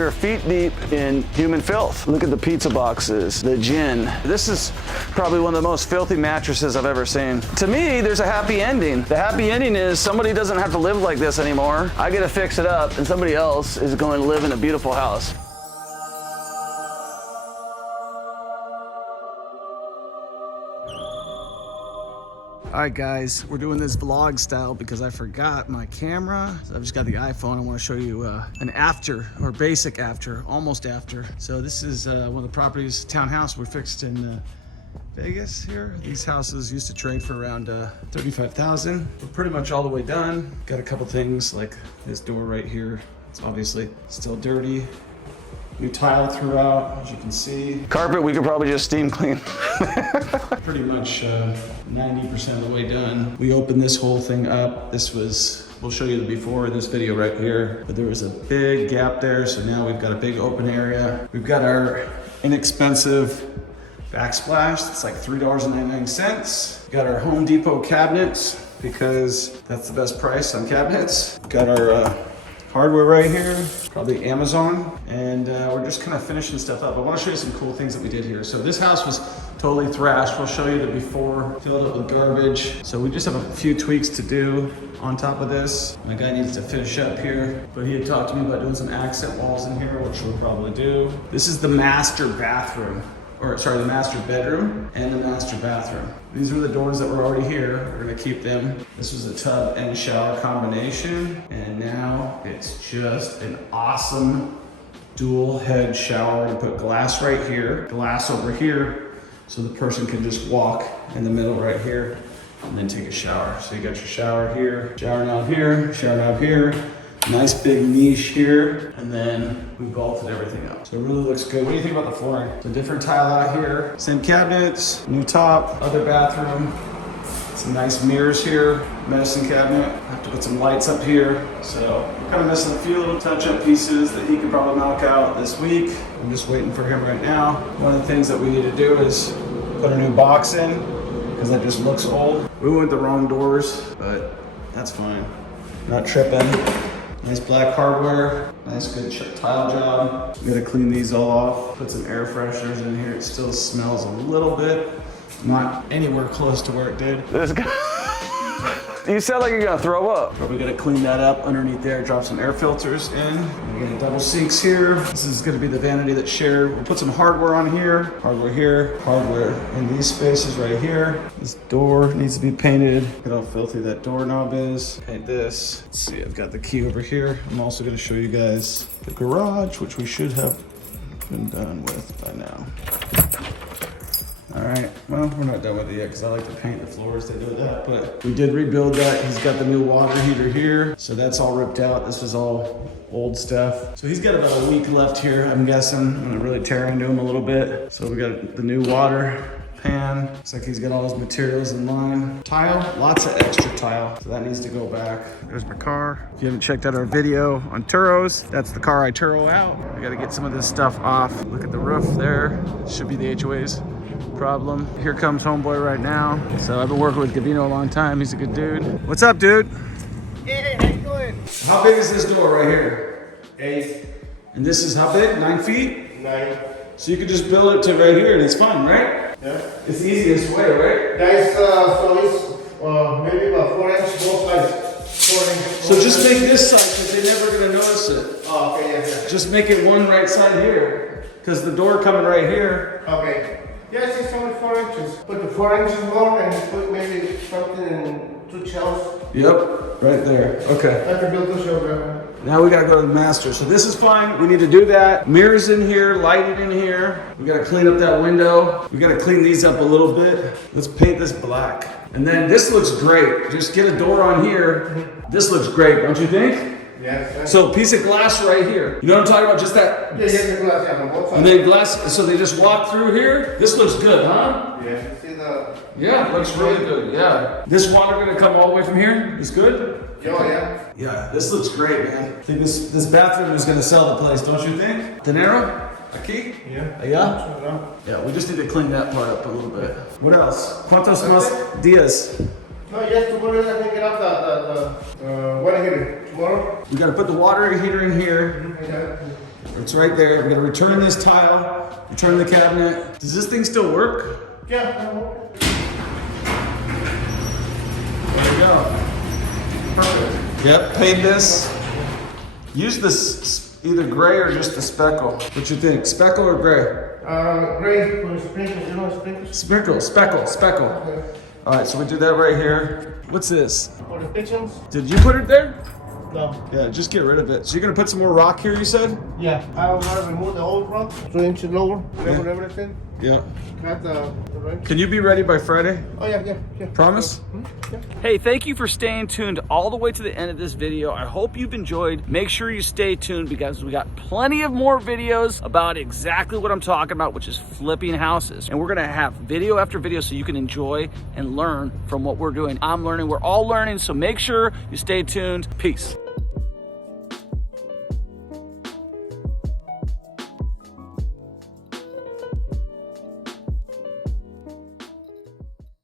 we were feet deep in human filth. Look at the pizza boxes, the gin. This is probably one of the most filthy mattresses I've ever seen. To me, there's a happy ending. The happy ending is somebody doesn't have to live like this anymore. I get to fix it up, and somebody else is going to live in a beautiful house. All right, guys, we're doing this vlog style because I forgot my camera. So I've just got the iPhone. I want to show you an after, or basic after, almost after. So this is one of the properties, townhouse we fixed in Vegas here. These houses used to trade for around $35,000. We're pretty much all the way done. Got a couple things like this door right here. It's obviously still dirty. New tile throughout, as you can see. Carpet, we could probably just steam clean. Pretty much 90% of the way done. We opened this whole thing up. This was, we'll show you the before in this video right here, but there was a big gap there, so now we've got a big open area. We've got our inexpensive backsplash. It's like $3.99. We've got our Home Depot cabinets because that's the best price on cabinets. We've got our hardware right here, probably Amazon, and we're just kind of finishing stuff up. I want to show you some cool things that we did here. So this house was totally thrashed. We'll show you the before, filled up with garbage. So we just have a few tweaks to do on top of this. My guy needs to finish up here, but he had talked to me about doing some accent walls in here, which we'll probably do. This is the master bathroom. Or sorry, the master bedroom and the master bathroom. These were the doors that were already here. We're gonna keep them. This was a tub and shower combination. And now it's just an awesome dual head shower. You put glass right here, glass over here, so the person can just walk in the middle right here and then take a shower. So you got your shower here, shower knob here, shower knob here. Nice big niche here, and then we vaulted everything up. So it really looks good. What do you think about the flooring? So different tile out here, same cabinets, new top, other bathroom, some nice mirrors here, medicine cabinet. I have to put some lights up here. So we're kind of missing a few little touch-up pieces that he could probably knock out this week. I'm just waiting for him right now. One of the things that we need to do is put a new box in, because that just looks old. We went the wrong doors, but that's fine. Not tripping. Nice black hardware, nice good tile job. We gotta clean these all off, put some air fresheners in here. It still smells a little bit, not anywhere close to where it did. This guy, you sound like you're gonna throw up. But we gotta clean that up underneath there, drop some air filters in. We got double sinks here. This is gonna be the vanity that's shared. We'll put some hardware on here, hardware in these spaces right here. This door needs to be painted. Look at how filthy that doorknob is. Paint this. Let's see, I've got the key over here. I'm also gonna show you guys the garage, which we should have been done with by now. All right, well, we're not done with it yet because I like to paint the floors to do that, but we did rebuild that. He's got the new water heater here, so that's all ripped out. This is all old stuff. So he's got about a week left here, I'm guessing. I'm gonna really tear into him a little bit. So we got the new water pan. Looks like he's got all his materials in line. Tile, lots of extra tile, so that needs to go back. There's my car. If you haven't checked out our video on Turos, that's the car I Turo out. I gotta get some of this stuff off. Look at the roof there. Should be the HOA's problem. Here comes homeboy right now. So I've been working with Gavino a long time. He's a good dude. What's up, dude? Hey, how you doing? How big is this door right here? 8. And this is how big? 9 feet? 9. So you could just build it to right here and it's fun, right? Yeah. It's the easiest way, right? Guys, so it's maybe about 4 inches both sides. 4 inches. So just make this side because they're never gonna notice it. Oh, okay, yeah. Just make it one right side here. Because the door coming right here. Okay. Yes, it's only 4 inches. Put the 4 inches more and put maybe something in 2 shelves. Yep, right there. Okay. I can build 2 shelves. Now we gotta go to the master. So this is fine. We need to do that. Mirrors in here, lighting in here. We gotta clean up that window. We gotta clean these up a little bit. Let's paint this black. And then this looks great. Just get a door on here. This looks great, don't you think? Yes. So a piece of glass right here. You know what I'm talking about? Just that. Yeah, the glass on both sides. And then glass, so they just walk through here. This looks good, huh? Yeah. See the... Yeah, it looks really good, yeah. This water gonna come all the way from here? It's good? Oh, yeah. Yeah, this looks great, man. I think this bathroom is gonna sell the place, don't you think? Dinero? Aquí? Yeah. Yeah? Yeah, we just need to clean that part up a little bit. What else? ¿Cuántos más días? No, yes, tomorrow I can get up the water heater. Tomorrow? We gotta put the water heater in here. It's right there. I'm gonna return this tile, return the cabinet. Does this thing still work? Yeah, that'll work. There we go. Perfect. Yep, paint this. Use this either gray or just the speckle. What you think, speckle or gray? Gray for the sprinkles, you know sprinkles? Speckle. Okay. All right, so we do that right here. What's this? For the kitchens? Did you put it there? No. Yeah, just get rid of it. So you're gonna put some more rock here, you said? Yeah. I want to remove the old rock, 3 inches lower, level everything. Yeah. Cut the wrench. Can you be ready by Friday? Oh, yeah. Promise? Yeah. Hey, thank you for staying tuned all the way to the end of this video. I hope you've enjoyed. Make sure you stay tuned because we got plenty of more videos about exactly what I'm talking about, which is flipping houses. And we're gonna have video after video so you can enjoy and learn from what we're doing. I'm learning, we're all learning, so make sure you stay tuned. Peace.